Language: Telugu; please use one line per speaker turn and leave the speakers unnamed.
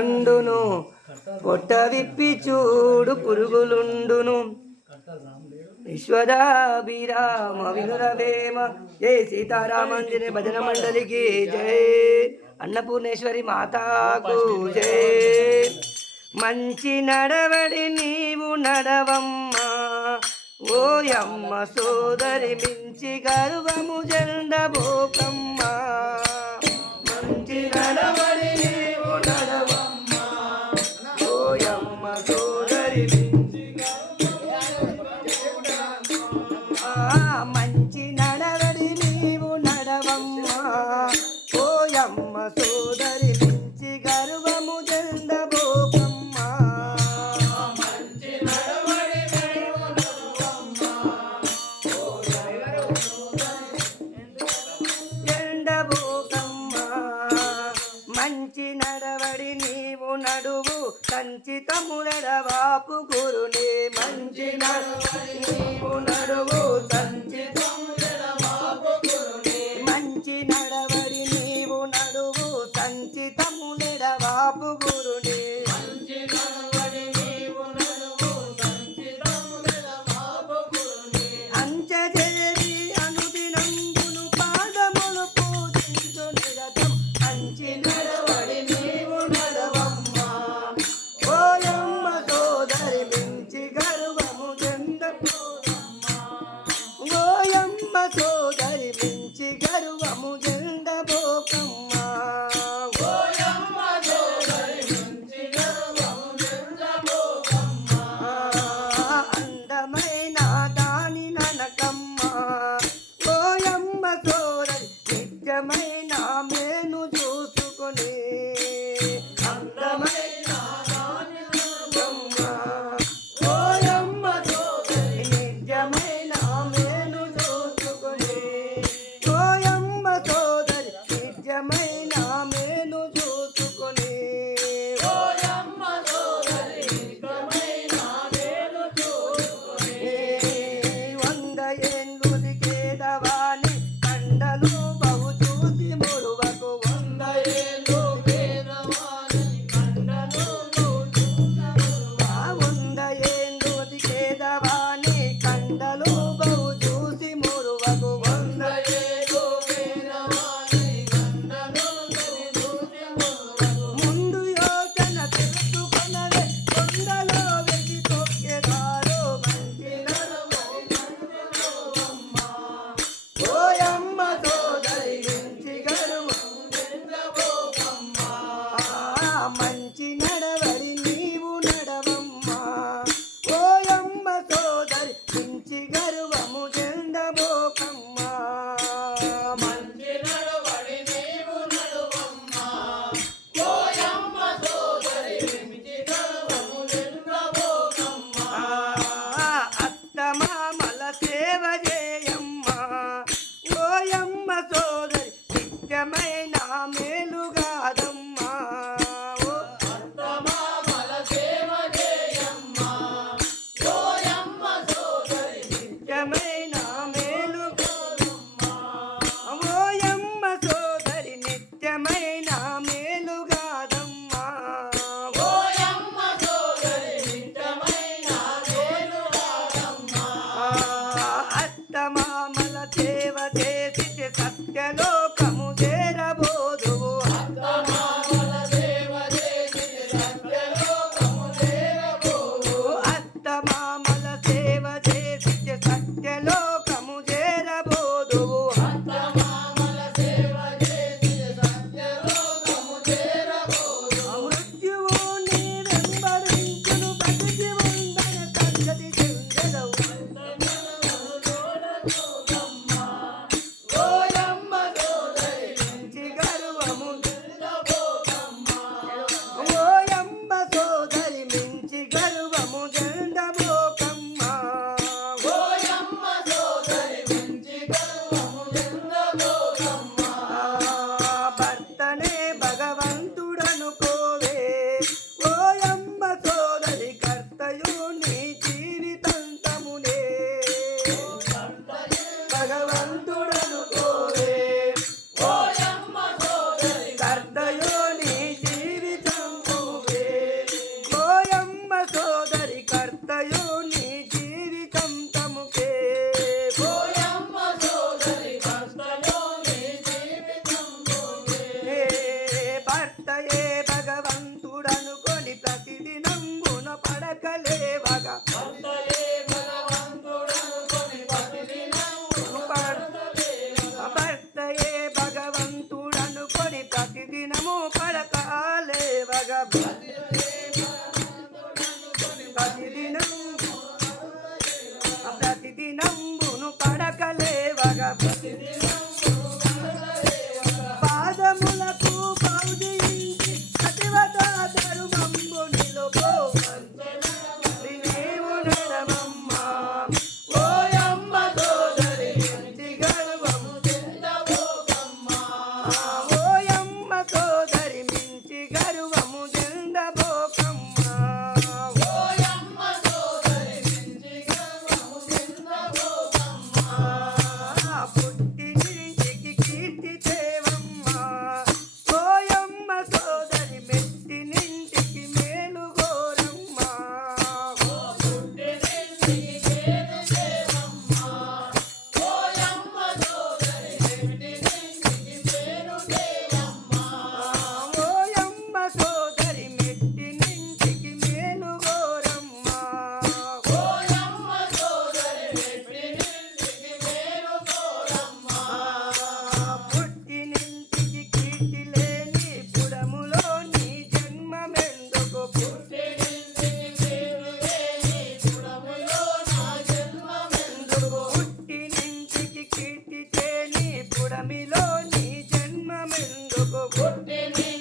ఉండును పొట్ట విప్పి చూడు పురుగులుండును. విశ్వదాభిరామ వినురవేమ జయ సీతారామంజనే భజన మండలికి జయ అన్నపూర్ణేశ్వరి మాతాకు జయ మంచి నడవడి నీవు నడవమ్మా. ఓయమ్మ సోదరి మించి గర్వము జెండబోకమ్మా మంచి నడవ నడువు సంచితములెడవాపు గురుని మంచి నడువు సంచి తమిలోని నీ జన్మమెందుకు పుట్టిని